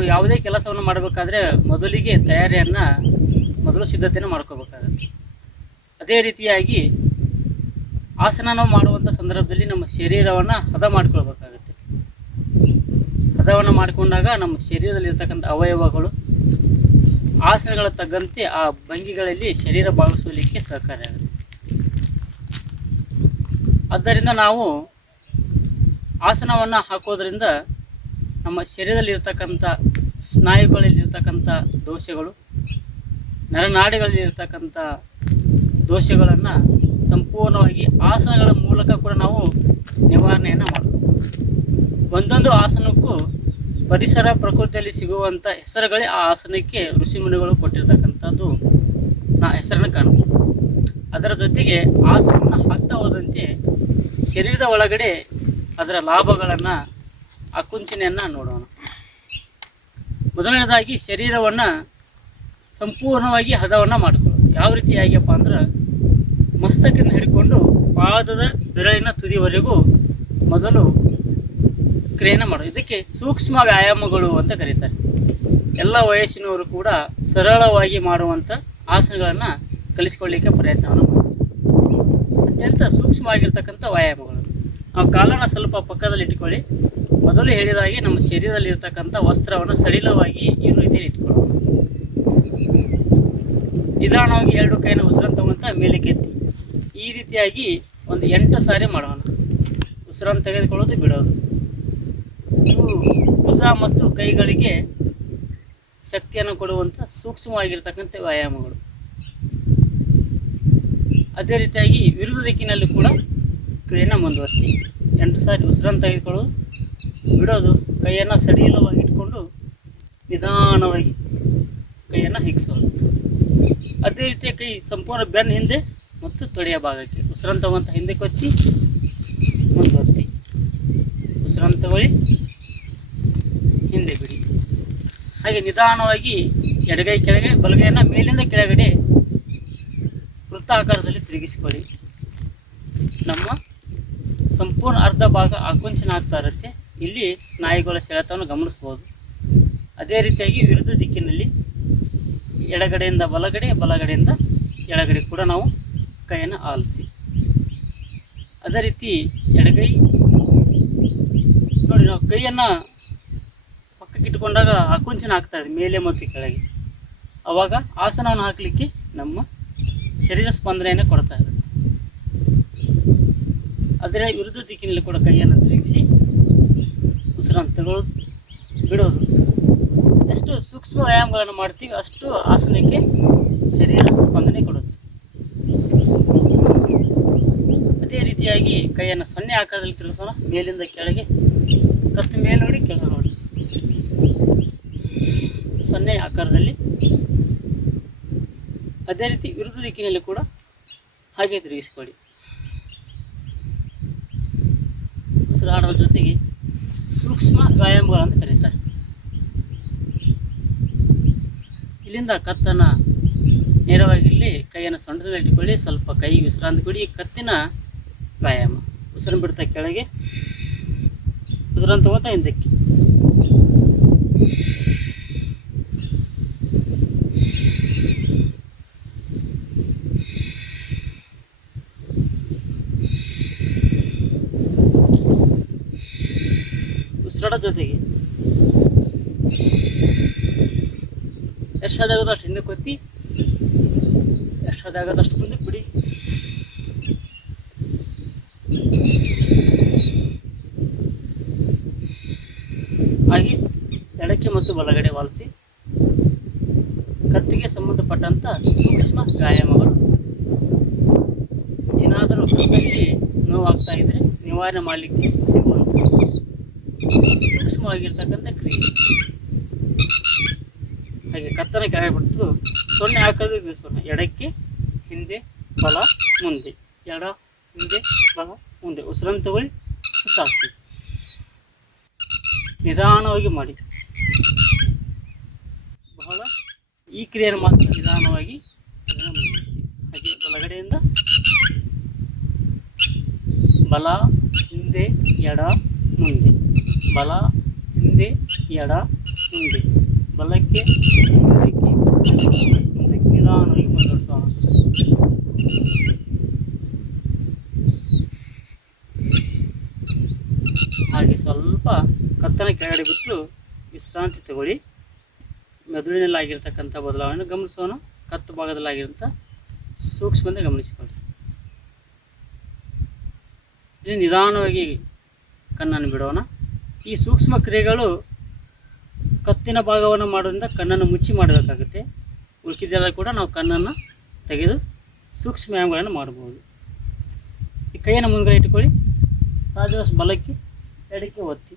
ನಾವು ಯಾವುದೇ ಕೆಲಸವನ್ನು ಮಾಡಬೇಕಾದ್ರೆ ಮೊದಲಿಗೆ ತಯಾರಿಯನ್ನು ಮೊದಲು ಸಿದ್ಧತೆಯನ್ನು ಮಾಡ್ಕೋಬೇಕಾಗತ್ತೆ. ಅದೇ ರೀತಿಯಾಗಿ ಆಸನ ಮಾಡುವಂಥ ಸಂದರ್ಭದಲ್ಲಿ ನಮ್ಮ ಶರೀರವನ್ನು ಹದ ಮಾಡ್ಕೊಳ್ಬೇಕಾಗತ್ತೆ. ಹದವನ್ನು ಮಾಡಿಕೊಂಡಾಗ ನಮ್ಮ ಶರೀರದಲ್ಲಿರ್ತಕ್ಕಂಥ ಅವಯವಗಳು, ಆಸನಗಳ ತಗ್ಗಂತೆ ಆ ಭಂಗಿಗಳಲ್ಲಿ ಶರೀರ ಭಾಗಿಸಲಿಕ್ಕೆ ಸಹಕಾರಿಯಾಗುತ್ತೆ ಆದ್ದರಿಂದ ನಾವು ಆಸನವನ್ನು ಹಾಕೋದ್ರಿಂದ ನಮ್ಮ ಶರೀರದಲ್ಲಿರ್ತಕ್ಕಂಥ ಸ್ನಾಯುಗಳಲ್ಲಿರ್ತಕ್ಕಂಥ ದೋಷಗಳು, ನರನಾಡಿಗಳಲ್ಲಿರ್ತಕ್ಕಂಥ ದೋಷಗಳನ್ನು ಸಂಪೂರ್ಣವಾಗಿ ಆಸನಗಳ ಮೂಲಕ ಕೂಡ ನಾವು ನಿವಾರಣೆಯನ್ನು ಮಾಡಬಹುದು ಒಂದೊಂದು ಆಸನಕ್ಕೂ ಪರಿಸರ ಪ್ರಕೃತಿಯಲ್ಲಿ ಸಿಗುವಂಥ ಹೆಸರುಗಳೇ ಆ ಆಸನಕ್ಕೆ ಋಷಿಮುನಿಗಳು ಕೊಟ್ಟಿರ್ತಕ್ಕಂಥದ್ದು ನಾ ಹೆಸರನ್ನು ಕಾಣಬಹುದು ಅದರ ಜೊತೆಗೆ ಆಸನವನ್ನು ಹಾಕ್ತಾ ಹೋದಂತೆ ಶರೀರದ ಒಳಗಡೆ ಅದರ ಲಾಭಗಳನ್ನು ಆಕುಂಚನೆಯನ್ನು ನೋಡೋಣ. ಮೊದಲನೇದಾಗಿ ಶರೀರವನ್ನು ಸಂಪೂರ್ಣವಾಗಿ ಹದವನ್ನು ಮಾಡಿಕೊಳ್ಳೋದು. ಯಾವ ರೀತಿಯಾಗಿಯಪ್ಪ ಅಂದ್ರೆ ಮಸ್ತಕದಿಂದ ಹಿಡ್ಕೊಂಡು ಪಾದದ ಬೆರಳಿನ ತುದಿವರೆಗೂ ಮೊದಲು ಕ್ರಿಯೆಯನ್ನು ಮಾಡೋದು. ಇದಕ್ಕೆ ಸೂಕ್ಷ್ಮ ವ್ಯಾಯಾಮಗಳು ಅಂತ ಕರೀತಾರೆ. ಎಲ್ಲ ವಯಸ್ಸಿನವರು ಕೂಡ ಸರಳವಾಗಿ ಮಾಡುವಂಥ ಆಸನಗಳನ್ನು ಕಲಿಸ್ಕೊಳ್ಳಿಕ್ಕೆ ಪ್ರಯತ್ನವನ್ನು ಮಾಡ್ತಾರೆ. ಅತ್ಯಂತ ಸೂಕ್ಷ್ಮವಾಗಿರ್ತಕ್ಕಂಥ ವ್ಯಾಯಾಮಗಳು. ನಾವು ಕಾಲನ್ನು ಸ್ವಲ್ಪ ಪಕ್ಕದಲ್ಲಿ ಇಟ್ಕೊಳ್ಳಿ. ಮೊದಲು ಹೇಳಿದಾಗೆ ನಮ್ಮ ಶರೀರದಲ್ಲಿರ್ತಕ್ಕಂಥ ವಸ್ತ್ರವನ್ನು ಸಡಿಲವಾಗಿ ಈ ರೀತಿಯಲ್ಲಿ ಇಟ್ಕೊಳ್ಳೋಣ. ನಿಧಾನವಾಗಿ ಎರಡು ಕೈನ ಉಸಿರನ್ನು ತಗೊಂತ ಮೇಲಕ್ಕೆತ್ತಿ. ಈ ರೀತಿಯಾಗಿ ಒಂದು ಎಂಟು ಸಾರಿ ಮಾಡೋಣ. ಉಸಿರನ್ನು ತೆಗೆದುಕೊಳ್ಳೋದು, ಬಿಡೋದು. ಇವು ಭುಜ ಮತ್ತು ಕೈಗಳಿಗೆ ಶಕ್ತಿಯನ್ನು ಕೊಡುವಂಥ ಸೂಕ್ಷ್ಮವಾಗಿರ್ತಕ್ಕಂಥ ವ್ಯಾಯಾಮಗಳು. ಅದೇ ರೀತಿಯಾಗಿ ವಿರುದ್ಧ ದಿಕ್ಕಿನಲ್ಲಿ ಕೂಡ ಕ್ರಿಯೆಯನ್ನು ಮುಂದುವರಿಸಿ. ಎಂಟು ಸಾರಿ ಉಸಿರನ್ನು ತೆಗೆದುಕೊಳ್ಳೋದು ಬಿಡೋದು. ಕೈಯನ್ನು ಸಡಿಲವಾಗಿ ಇಟ್ಕೊಂಡು ನಿಧಾನವಾಗಿ ಕೈಯನ್ನು ಹಿಗ್ಸೋದು. ಅದೇ ರೀತಿಯ ಕೈ ಸಂಪೂರ್ಣ ಬೆನ್ನ ಹಿಂದೆ ಮತ್ತು ತೊಡೆಯ ಭಾಗಕ್ಕೆ. ಉಸಿರನ್ನು ತಗೊಂತ ಹಿಂದೆ ಕೊತ್ತಿ ಮುಂದುವರ್ತಿ ತಗೊಳ್ಳಿ. ಹಿಂದೆ ಬಿಡಿ. ಹಾಗೆ ನಿಧಾನವಾಗಿ ಎಡಗೈ ಕೆಳಗೆ ಬಲಗೈಯನ್ನು ಮೇಲಿಂದ ಕೆಳಗಡೆ ವೃತ್ತಾಕಾರದಲ್ಲಿ ತಿರುಗಿಸಿಕೊಳ್ಳಿ. ನಮ್ಮ ಸಂಪೂರ್ಣ ಅರ್ಧ ಭಾಗ ಆಕುಂಚನ ಆಗ್ತಾ ಇರುತ್ತೆ. ಇಲ್ಲಿ ಸ್ನಾಯುಗಳ ಸೆಳೆತವನ್ನು ಗಮನಿಸ್ಬೋದು. ಅದೇ ರೀತಿಯಾಗಿ ವಿರುದ್ಧ ದಿಕ್ಕಿನಲ್ಲಿ ಎಡಗಡೆಯಿಂದ ಬಲಗಡೆ, ಬಲಗಡೆಯಿಂದ ಎಡಗಡೆ ಕೂಡ ನಾವು ಕೈಯನ್ನು ಆಲಿಸಿ. ಅದೇ ರೀತಿ ಎಡಗೈ, ನೋಡಿ ನಾವು ಕೈಯನ್ನು ಪಕ್ಕಕ್ಕೆ ಇಟ್ಕೊಂಡಾಗ ಆಕುಂಚನ ಆಗ್ತಾ ಇದೆ, ಮೇಲೆ ಮತ್ತು ಕೆಳಗೆ. ಆವಾಗ ಆಸನವನ್ನು ಹಾಕಲಿಕ್ಕೆ ನಮ್ಮ ಶರೀರ ಸ್ಪಂದನೆಯನ್ನು ಕೊಡ್ತಾ ಇರುತ್ತೆ. ಅದರ ವಿರುದ್ಧ ದಿಕ್ಕಿನಲ್ಲಿ ಕೂಡ ಕೈಯನ್ನು ತಿರುಗಿಸಿ ಉಸಿರನ್ನು ತಗೊಳ್ಳೋದು ಬಿಡೋದು. ಎಷ್ಟು ಸೂಕ್ಷ್ಮ ವ್ಯಾಯಾಮಗಳನ್ನು ಮಾಡ್ತೀವಿ, ಅಷ್ಟು ಆಸನಕ್ಕೆ ಶರೀರ ಸ್ಪಂದನೆ ಕೊಡುತ್ತೆ. ಅದೇ ರೀತಿಯಾಗಿ ಕೈಯನ್ನು ಸೊನ್ನೆ ಆಕಾರದಲ್ಲಿ ತಿರುಗಿಸೋಣ. ಮೇಲಿಂದ ಕೆಳಗೆ, ಕತ್ತು ಮೇಲೆ ನೋಡಿ, ಕೆಳಗೆ ನೋಡಿ. ಸೊನ್ನೆ ಆಕಾರದಲ್ಲಿ. ಅದೇ ರೀತಿ ವಿರುದ್ಧ ದಿಕ್ಕಿನಲ್ಲಿ ಕೂಡ ಹಾಗೆ ತಿರುಗಿಸಿಕೊಳ್ಳಿ. ಉಸಿರಾಡೋದ್ರ ಜೊತೆಗೆ ಸೂಕ್ಷ್ಮ ವ್ಯಾಯಾಮಗಳಂತ ಕರೀತಾರೆ. ಇಲ್ಲಿಂದ ಕತ್ತನ್ನು ನೇರವಾಗಿ ಇಲ್ಲಿ ಕೈಯನ್ನು ಸೊಂಟದಲ್ಲಿ ಇಟ್ಟುಕೊಳ್ಳಿ, ಸ್ವಲ್ಪ ಕೈ ವಿಶ್ರಾಂತಿ ಕೊಡಿ, ಕತ್ತಿನ ವ್ಯಾಯಾಮ. ಉಸಿರನ್ನು ಬಿಡ್ತಾ ಕೆಳಗೆ ಉಸಿರನ್ನು ತಗೋತಾ ಹಿಂದಕ್ಕೆ. ಉಸಿರಾಡೋ ಜೊತೆಗೆ. ಎಷ್ಟು ಸಾಧ್ಯ ಹಿಂದೆ ಕೊತ್ತಿ ಎಷ್ಟು ಸಾಧ್ಯ ಮುಂದಕ್ಕೆ ಬಿಡಿ ಹಾಗೆ ಎಡಕ್ಕೆ ಮತ್ತು ಬಲಗಡೆ ವಾಲಿಸಿ, ಕತ್ತಿಗೆ ಸಂಬಂಧಪಟ್ಟಂಥ ಸೂಕ್ಷ್ಮ ವ್ಯಾಯಾಮಗಳು. ಏನಾದರೂ ಕತ್ತಲ್ಲಿ ನೋವಾಗ್ತಾ ಇದ್ದರೆ ನಿವಾರಣೆ ಮಾಡಲಿಕ್ಕೆ ಸಿಗುವಂಥ ಸೂಕ್ಷ್ಮವಾಗಿರ್ತಕ್ಕಂಥ ಕ್ರಿಯೆ. ಹಾಗೆ ಕತ್ತನ ಕೆಳಗೆ ಸೊನ್ನೆ ಹಾಕೋದು ಇದು ಸೊನ್ನೆ. ಎಡಕ್ಕೆ, ಹಿಂದೆ, ಬಲ, ಮುಂದೆ. ಎಡ, ಹಿಂದೆ, ಬಲ, ಮುಂದೆ. ಉಸಿರನ್ನು ತಗೊಳ್ಳಿ ಸುತ್ತಾಕ್ಸಿ ನಿಧಾನವಾಗಿ ಮಾಡಿ. ಬಹಳ ಈ ಕ್ರಿಯೆಯನ್ನು ಮಾತ್ರ ನಿಧಾನವಾಗಿ ಹಾಗೆ ಬಲಗಡೆಯಿಂದ ಬಲ, ಹಿಂದೆ, ಎಡ, ಮುಂದೆ. ಬಲ ಹಿಂದೆ, ಎಡ, ಮುಂದೆ. ಬಲಕ್ಕೆ, ಮುಂದಕ್ಕೆ. ಮುಂದಕ್ಕೆ. ನಿಧಾನವಾಗಿ ಮುಂದುವರಿಸೋಣ ಹಾಗೆ ಸ್ವಲ್ಪ ಕತ್ತನ ಕೆಳಗಡೆ ಬಿಟ್ಟು ವಿಶ್ರಾಂತಿ ತಗೊಳ್ಳಿ. ಮೆದುಳಿನಲ್ಲಾಗಿರ್ತಕ್ಕಂಥ ಬದಲಾವಣೆ ಗಮನಿಸೋಣ. ಕತ್ತು ಭಾಗದಲ್ಲಾಗಿರೋಂಥ ಸೂಕ್ಷ್ಮತೆ ಗಮನಿಸಿಕೊಳ್ಳಿ. ಇಲ್ಲಿ ನಿಧಾನವಾಗಿ ಕಣ್ಣನ್ನು ಬಿಡೋಣ. ಈ ಸೂಕ್ಷ್ಮ ಕ್ರಿಯೆಗಳು ಕತ್ತಿನ ಭಾಗವನ್ನು ಮಾಡೋದ್ರಿಂದ ಕಣ್ಣನ್ನು ಮುಚ್ಚಿ ಮಾಡಬೇಕಾಗುತ್ತೆ. ಉಳಿಕಿದೆಲ್ಲ ಕೂಡ ನಾವು ಕಣ್ಣನ್ನು ತೆಗೆದು ಸೂಕ್ಷ್ಮ ವ್ಯಾಯಾಮಗಳನ್ನು ಮಾಡ್ಬೋದು ಈ ಕೈಯನ್ನು ಮುಂದ್ಗಡೆ ಇಟ್ಕೊಳ್ಳಿ ಸಾಧ್ಯವಷ್ಟು ಬಲಕ್ಕೆ, ಎಡಕ್ಕೆ ಒತ್ತಿ.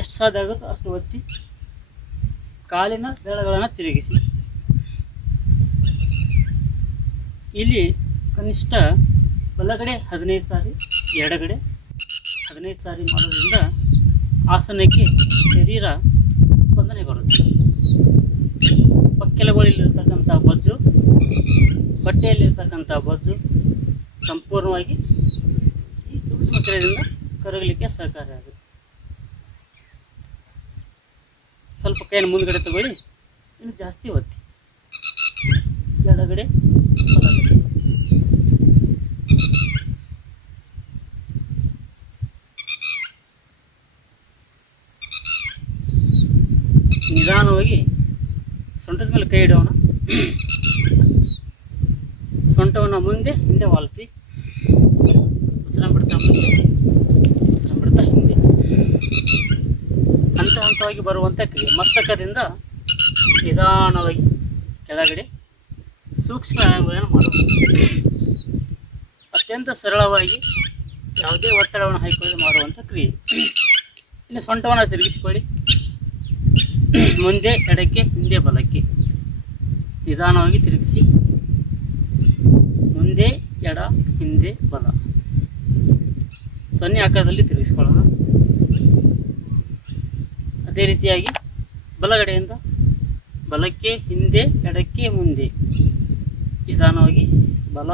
ಎಷ್ಟು ಸಾಧ್ಯ ಆಗುತ್ತೋ ಅಷ್ಟು ಒತ್ತಿ. ಕಾಲಿನ ಬೆರಳುಗಳನ್ನು ತಿರುಗಿಸಿ. ಇಲ್ಲಿ ಕನಿಷ್ಠ ಬಲಗಡೆ ಹದಿನೈದು ಸಾರಿ, ಎಡಗಡೆ ಹದಿನೈದು ಸಾರಿ ಮಾಡೋದ್ರಿಂದ ಆಸನಕ್ಕೆ ಶರೀರ ಸ್ಪಂದನೆ ಕೊಡುತ್ತೆ. ಪಕ್ಕೆಲುಗಳಲ್ಲಿರ್ತಕ್ಕಂಥ ಬೊಜ್ಜು ಬಟ್ಟೆಯಲ್ಲಿರ್ತಕ್ಕಂಥ ಬೊಜ್ಜು ಸಂಪೂರ್ಣವಾಗಿ ಈ ಸೂಕ್ಷ್ಮ ಕ್ರಿಯೆಯಿಂದ ಕರಗಲಿಕ್ಕೆ ಸಹಕಾರಿಯಾಗುತ್ತೆ ಸ್ವಲ್ಪ ಕೈಯನ್ನು ಮುಂದ್ಗಡೆ ತಗೊಳ್ಳಿ, ಇನ್ನು ಜಾಸ್ತಿ ಒತ್ತಿ. ಎಡಗಡೆ ಬಲಗಡೆ ನಿಧಾನವಾಗಿ ಸೊಂಟದ ಮೇಲೆ ಕೈ ಇಡೋಣ. ಸೊಂಟವನ್ನು ಮುಂದೆ, ಹಿಂದೆ ವಾಲಿಸಿ. ಉಸಿರ ಬಿಡ್ತಾ ಮುಂದೆ ಉಸಿರ ಬಿಡ್ತಾ ಹಿಂದೆ. ಹಂತ ಹಂತವಾಗಿ ಬರುವಂಥ ಕ್ರಿಯೆ. ಮಸ್ತಕದಿಂದ ನಿಧಾನವಾಗಿ ಕೆಳಗಡೆ ಸೂಕ್ಷ್ಮ ವ್ಯಾಯಾಮಗಳನ್ನು ಮಾಡುವುದು. ಅತ್ಯಂತ ಸರಳವಾಗಿ ಯಾವುದೇ ಒತ್ತಡವನ್ನು ಹಾಕಿಕೊಂಡು ಮಾಡುವಂಥ ಕ್ರಿಯೆ. ಇನ್ನು ಸೊಂಟವನ್ನು ತಿರುಗಿಸಿಕೊಳ್ಳಿ. ಮುಂದೆ, ಎಡಕ್ಕೆ, ಹಿಂದೆ, ಬಲಕ್ಕೆ. ನಿಧಾನವಾಗಿ ತಿರುಗಿಸಿ. ಮುಂದೆ, ಎಡ, ಹಿಂದೆ, ಬಲ. ಸೊನ್ನೆ ಆಕಾರದಲ್ಲಿ ತಿರುಗಿಸ್ಕೊಳ್ಳೋಣ. ಅದೇ ರೀತಿಯಾಗಿ ಬಲಗಡೆಯಿಂದ ಬಲಕ್ಕೆ ಹಿಂದೆ, ಎಡಕ್ಕೆ ಮುಂದೆ. ನಿಧಾನವಾಗಿ ಬಲ,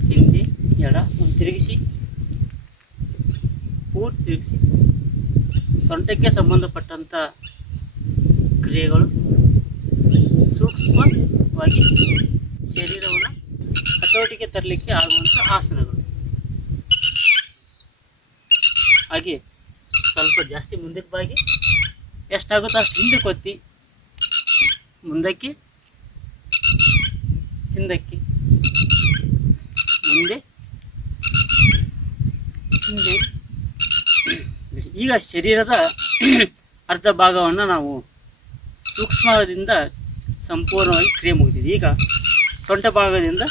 ಹಿಂದೆ, ಎಡ, ಮುಂದೆ ತಿರುಗಿಸಿ. ಪೂರ್ತಿ ತಿರುಗಿಸಿ. ಸೊಂಟಕ್ಕೆ ಸಂಬಂಧಪಟ್ಟಂಥ ಕ್ರಿಯೆಗಳು ಸೂಕ್ಷ್ಮವಾಗಿ ಶರೀರವನ್ನು ಹತೋಟಿಗೆ ತರಲಿಕ್ಕೆ ಆಗುವಂಥ ಆಸನಗಳು. ಹಾಗೆ ಸ್ವಲ್ಪ ಜಾಸ್ತಿ ಮುಂದಕ್ಕೆ ಬಾಗಿ, ಎಷ್ಟಾಗುತ್ತೋ ಅಷ್ಟು ಹಿಂದಕ್ಕೆ ಒತ್ತಿ, ಮುಂದಕ್ಕೆ, ಹಿಂದಕ್ಕೆ, ಮುಂದೆ, ಹಿಂದೆ. ಈಗ ಶರೀರದ ಅರ್ಧ ಭಾಗವನ್ನು ನಾವು ಸೂಕ್ಷ್ಮದಿಂದ ಸಂಪೂರ್ಣವಾಗಿ ಕ್ರಿಯೆ ಮುಗಿದಿದೆ. ಈಗ ಸೊಂಟ ಭಾಗದಿಂದ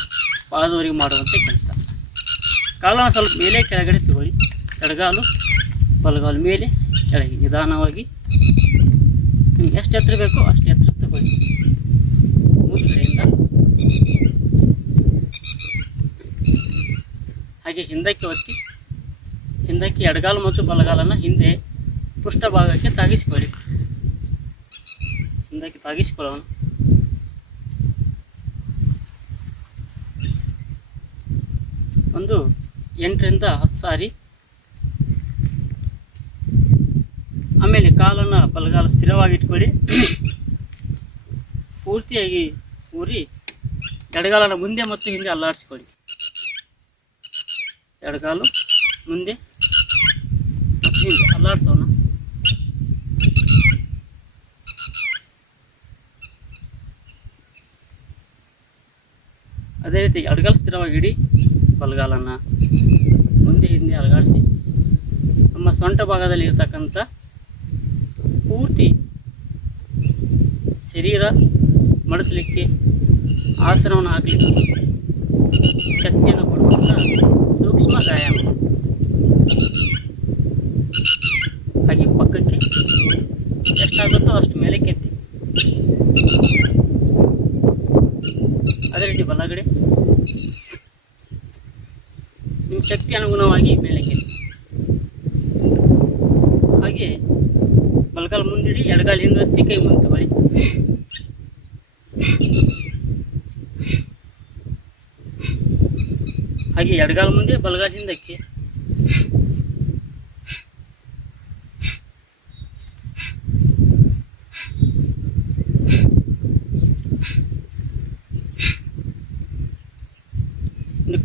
ಪಾದವರೆಗೆ ಮಾಡುವಂಥ ಕೆಲಸ. ಕಾಲನ್ನು ಸ್ವಲ್ಪ ಮೇಲೆ, ಕೆಳಗಡೆ ತಗೊಳ್ಳಿ. ಎಡಗಾಲು, ಬಲಗಾಲು ಮೇಲೆ, ಕೆಳಗೆ. ನಿಧಾನವಾಗಿ. ನಿಮ್ಗೆ ಎಷ್ಟು ಎತ್ತರ ಬೇಕೋ ಅಷ್ಟು ಎತ್ತರ ತಗೊಳ್ಳಿ. ಮುದ್ರೆಯಿಂದ ಹಾಗೆ ಹಿಂದಕ್ಕೆ ಒತ್ತಿ. ಹಿಂದಕ್ಕೆ ಎಡಗಾಲು ಮತ್ತು ಬಲಗಾಲನ್ನು ಹಿಂದೆ ಪೃಷ್ಠಭಾಗಕ್ಕೆ ತಾಗಿಸ್ಕೊಳ್ಳಿ. ಹಿಂದಕ್ಕೆ ತಾಗಿಸಿಕೊಳ್ಳೋಣ. ಒಂದು ಎಂಟರಿಂದ ಹತ್ತು ಸಾರಿ. ಆಮೇಲೆ ಕಾಲನ್ನು ಬಲಗಾಲ ಸ್ಥಿರವಾಗಿ ಇಟ್ಕೊಳ್ಳಿ ಪೂರ್ತಿಯಾಗಿ ಊರಿ ಎಡಗಾಲನ ಮುಂದೆ ಮತ್ತು ಹಿಂದೆ ಅಲ್ಲಾಡಿಸ್ಕೊಳ್ಳಿ. ಎಡಗಾಲು ಮುಂದೆ ಹಿಂದೆ ಅಲ್ಲಾಡಿಸೋಣ. ಅದೇ ರೀತಿ ಎಡಗಾಲು ಸ್ಥಿರವಾಗಿ ಇಡಿ ಬಲಗಾಲನ್ನು ಮುಂದೆ ಹಿಂದೆ ಅಲಗಾಡಿಸಿ ನಮ್ಮ ಸೊಂಟ ಭಾಗದಲ್ಲಿ ಇರ್ತಕ್ಕಂಥ ಪೂರ್ತಿ ಶರೀರ ಮಡಿಸಲಿಕ್ಕೆ ಆಸನವನ್ನು ಹಾಕಲಿಕ್ಕೆ ಶಕ್ತಿಯನ್ನು ಕೊಡುವಂಥ ಸೂಕ್ಷ್ಮ ವ್ಯಾಯಾಮ. ಹಾಗೆ ಪಕ್ಕಕ್ಕೆ ಎಷ್ಟಾಗುತ್ತೋ ಅಷ್ಟು ಶಕ್ತಿ ಅನುಗುಣವಾಗಿ ಮೇಲಕ್ಕೆ. ಹಾಗೆ ಬಲಗಾಲ ಮುಂದಿಡಿ, ಎಡಗಾಲ ಹಿಂದೆ, ಹತ್ತಿ ಕೈ ಮುಂದೆ ತಗೊಳ್ಳಿ ಹಾಗೆ ಎಡಗಾಲ ಮುಂದೆ, ಬಲಗಾಲ ಹಿಂದಕ್ಕೆ.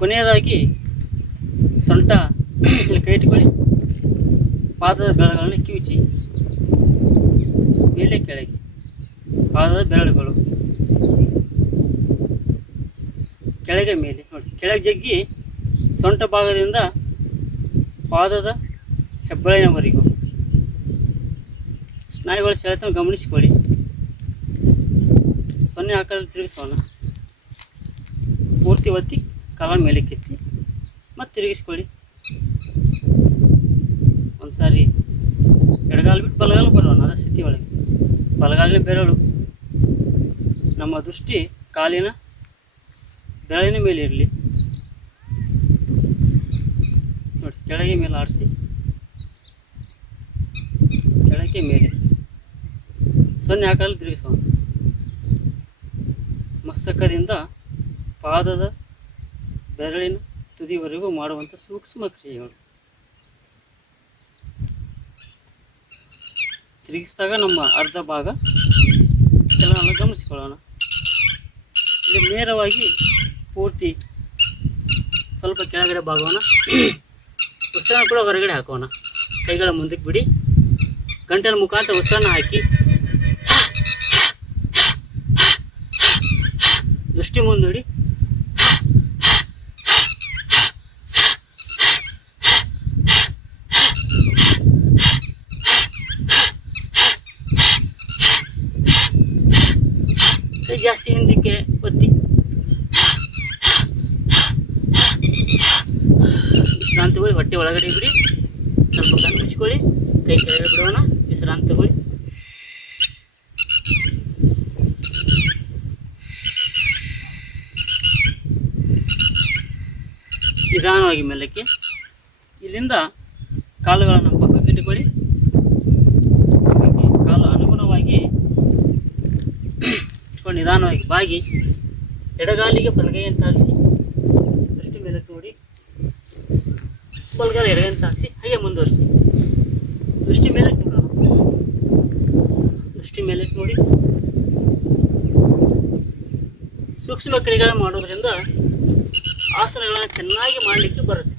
ಕೊನೆಯದಾಗಿ ಸೊಂಟ ಕೈ ಇಟ್ಕೊಳ್ಳಿ. ಪಾದದ ಬೆರಳುಗಳನ್ನು ಕಿವುಚಿ. ಮೇಲೆ ಕೆಳಗೆ ಪಾದದ ಬೆರಳುಗಳು. ಕೆಳಗೆ ಮೇಲೆ ನೋಡಿ. ಕೆಳಗೆ ಜಗ್ಗಿ ಸೊಂಟ ಭಾಗದಿಂದ ಪಾದದ ಹೆಬ್ಬಳಿನವರೆಗೂ ಸ್ನಾಯುಗಳ ಸೆಳೆತ ಗಮನಿಸಿಕೊಳ್ಳಿ. ಸೊನ್ನೆ ಆಕಾರದಲ್ಲಿ ತಿರುಗಿಸೋಣ. ಪೂರ್ತಿ ಒತ್ತಿ ಕಾಲ ಮೇಲೆ ಕೆತ್ತಿ. ಮತ್ತೆ ತಿರುಗಿಸ್ಕೊಳ್ಳಿ. ಒಂದು ಸಾರಿ ಎಡಗಾಲು ಬಿಟ್ಟು ಬಲಗಾಲು ಬರೋಣ, ಅದ ಸ್ಥಿತಿ ಒಳಗೆ. ಬಲಗಾಲಿನ ಬೆರಳು, ನಮ್ಮ ದೃಷ್ಟಿ ಕಾಲಿನ ಬೆರಳಿನ ಮೇಲೆ ಇರಲಿ. ನೋಡಿ, ಕೆಳಗೆ ಮೇಲೆ ಆಡಿಸಿ. ಕೆಳಗೆ ಮೇಲೆ. ಸೊನ್ನೆ ಹಾಕಲು ತಿರುಗಿಸೋಣ. ಮಸ್ತಕದಿಂದ ಪಾದದ ಬೆರಳಿನ ತುದಿವರೆಗೂ ಮಾಡುವಂಥ ಸೂಕ್ಷ್ಮ ಕ್ರಿಯೆಗಳು. ತಿರುಗಿಸಿದಾಗ ನಮ್ಮ ಅರ್ಧ ಭಾಗ ಕೆಲವನ್ನು ಗಮನಿಸಿಕೊಳ್ಳೋಣ. ಇಲ್ಲಿ ನೇರವಾಗಿ ಪೂರ್ತಿ ಸ್ವಲ್ಪ ಕೆಳಗಡೆ ಭಾಗವನ್ನು ಉಸಿರನ್ನ ಕೂಡ ಹೊರಗಡೆ ಹಾಕೋಣ. ಕೈಗಳ ಮುಂದಕ್ಕೆ ಬಿಡಿ. ಗಂಟಲ ಮುಖಾಂತರ ಉಸಿರನ್ನ ಹಾಕಿ. ದೃಷ್ಟಿ ಮುಂದೂಡಿ ಕೈ ಜಾಸ್ತಿ ಹಿಂದಕ್ಕೆ ಒತ್ತಿ ವಿಶ್ರಾಂತಿ ತಗೊಳ್ಳಿ, ಹೊಟ್ಟೆ ಒಳಗಡೆ ಬಿಡಿ. ಸ್ವಲ್ಪ ಕಣ್ಣು ಮುಚ್ಕೊಳ್ಳಿ, ಕೈ ಕೆಳಗೆ ಬಿಡೋಣ, ವಿಶ್ರಾಂತಿ ತಗೊಳ್ಳಿ. ನಿಧಾನವಾಗಿ ಮೇಲಕ್ಕೆ. ಇಲ್ಲಿಂದ ಕಾಲುಗಳನ್ನು ಇಟ್ಟುಕೊಳ್ಳಿ ಕಾಲು ಅನುಗುಣವಾಗಿ ಇಟ್ಕೊಂಡು ನಿಧಾನವಾಗಿ ಬಾಗಿ ಎಡಗಾಲಿಗೆ ಬಲಗೈಯನ್ನು ತಾಗಿಸಿ ಅಷ್ಟು ಮೇಲಕ್ಕೆ ನೋಡಿ ಬಲಗಾಲ ಎಡಗಂತ ಹಾಕಿಸಿ, ಹಾಗೆ ಮುಂದುವರಿಸಿ. ದೃಷ್ಟಿ ಮೇಲೆ ನೋಡೋಣ ದೃಷ್ಟಿ ಮೇಲೆ ನೋಡಿ. ಸೂಕ್ಷ್ಮ ಕ್ರಿಯೆಗಳನ್ನು ಮಾಡೋದ್ರಿಂದ ಆಸನಗಳನ್ನು ಚೆನ್ನಾಗಿ ಮಾಡಲಿಕ್ಕೆ ಬರುತ್ತೆ.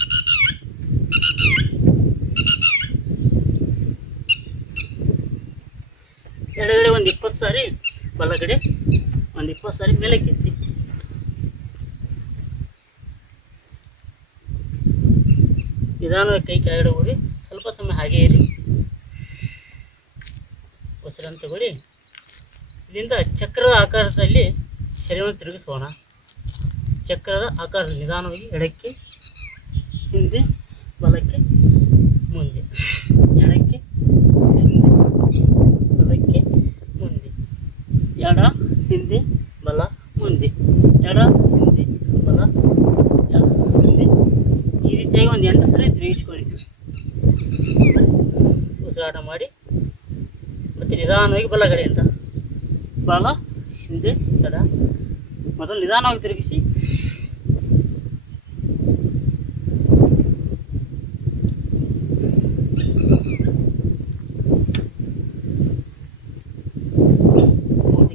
ಎಡಗಡೆ ಒಂದು ಇಪ್ಪತ್ತು ಸಾರಿ, ಬಲಗಡೆ ಒಂದು ಇಪ್ಪತ್ತು ಸಾರಿ ಮೇಲೆ ಕೆತ್ತಿ ನಿಧಾನವಾಗಿ ಕೈ ಕೆಳಗಡೆ ಸ್ವಲ್ಪ ಸಮಯ ಹಾಗೆ ಇರಿ. ಉಸಿರನ್ನು ತಗೊಳ್ಳಿ. ಇಲ್ಲಿಂದ ಚಕ್ರದ ಆಕಾರದಲ್ಲಿ ಶರೀರವನ್ನು ತಿರುಗಿಸೋಣ. ಚಕ್ರದ ಆಕಾರ ನಿಧಾನವಾಗಿ ಎಡಕ್ಕೆ ಹಿಂದೆ ಬಲಕ್ಕೆ ಮುಂದೆ. ಎಡಕ್ಕೆ ಹಿಂದೆ ಬಲಕ್ಕೆ ಮುಂದೆ ಎಡ ಹಿಂದೆ ಬಲ ಮುಂದೆ ಎಡ ಹಿಂದೆ ಬಲ ಎಡ ಹಿಂದೆ ಈ ರೀತಿಯಾಗಿ ಒಂದು ಎಂಟು ಸಲ ತಿರುಗಿಸಿಕೊಳ್ಳಿ ಉಸಿರಾಟ ಮಾಡಿ ಮತ್ತು ನಿಧಾನವಾಗಿ ಅಂತ. ಬಲ, ಹಿಂದೆ ಎಡ ಮೊದಲು ನಿಧಾನವಾಗಿ ತಿರುಗಿಸಿ.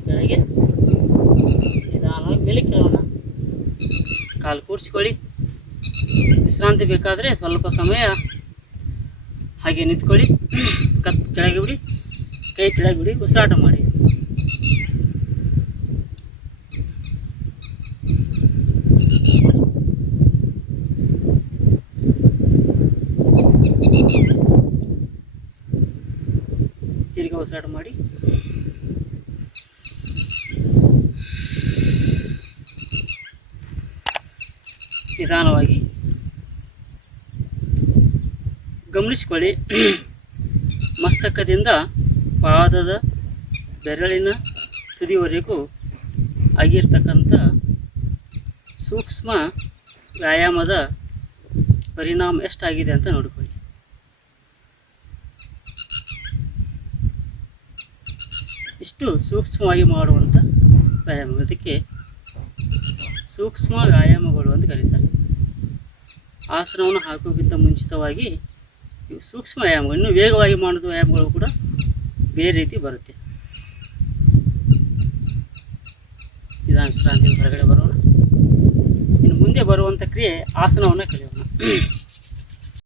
ಕೆಳಗೆ. ನಿಧಾನವಾಗಿ ಮೇಲೆ ಕೇಳೋಣ. ಕಾಲು ಕೂಡಿಸ್ಕೊಳ್ಳಿ ವಿಶ್ರಾಂತಿ ಬೇಕಾದರೆ ಸ್ವಲ್ಪ ಸಮಯ ಹಾಗೆ ನಿಂತ್ಕೊಳ್ಳಿ. ಕತ್ ಕೆಳಗೆ ಬಿಡಿ. ಕೈ ಬಿಡಿ ಉಸಿರಾಟ ಮಾಡಿ ತಿರ್ಗಿ ಉಸಿರಾಟ ಮಾಡಿ. ನಿಧಾನವಾಗಿ. ಗಮನಿಸಿಕೊಳ್ಳಿ. ಮಸ್ತಕದಿಂದ ಪಾದದ ಬೆರಳಿನ ತುದಿವರೆಗೂ ಆಗಿರ್ತಕ್ಕಂಥ ಸೂಕ್ಷ್ಮ ವ್ಯಾಯಾಮದ ಪರಿಣಾಮ ಎಷ್ಟಾಗಿದೆ ಅಂತ ನೋಡ್ಕೊಳ್ಳಿ. ಇಷ್ಟು ಸೂಕ್ಷ್ಮವಾಗಿ ಮಾಡುವಂಥ ವ್ಯಾಯಾಮ. ಅದಕ್ಕೆ ಸೂಕ್ಷ್ಮ ವ್ಯಾಯಾಮಗಳು ಅಂತ ಕರೀತಾರೆ. ಆಸನವನ್ನು ಹಾಕೋಕ್ಕಿಂತ ಮುಂಚಿತವಾಗಿ ಸೂಕ್ಷ್ಮ ವ್ಯಾಯಾಮಗಳು. ಇನ್ನೂ ವೇಗವಾಗಿ ಮಾಡೋದು ವ್ಯಾಯಾಮಗಳು ಕೂಡ ಬೇರೆ ರೀತಿ ಬರುತ್ತೆ. ವಿಶ್ರಾಂತಿ ಹೊರಗಡೆ ಬರೋಣ. ಇನ್ನು ಮುಂದೆ ಬರುವಂಥ ಕ್ರಿಯೆ ಆಸನವನ್ನು ಕಲಿಯೋಣ.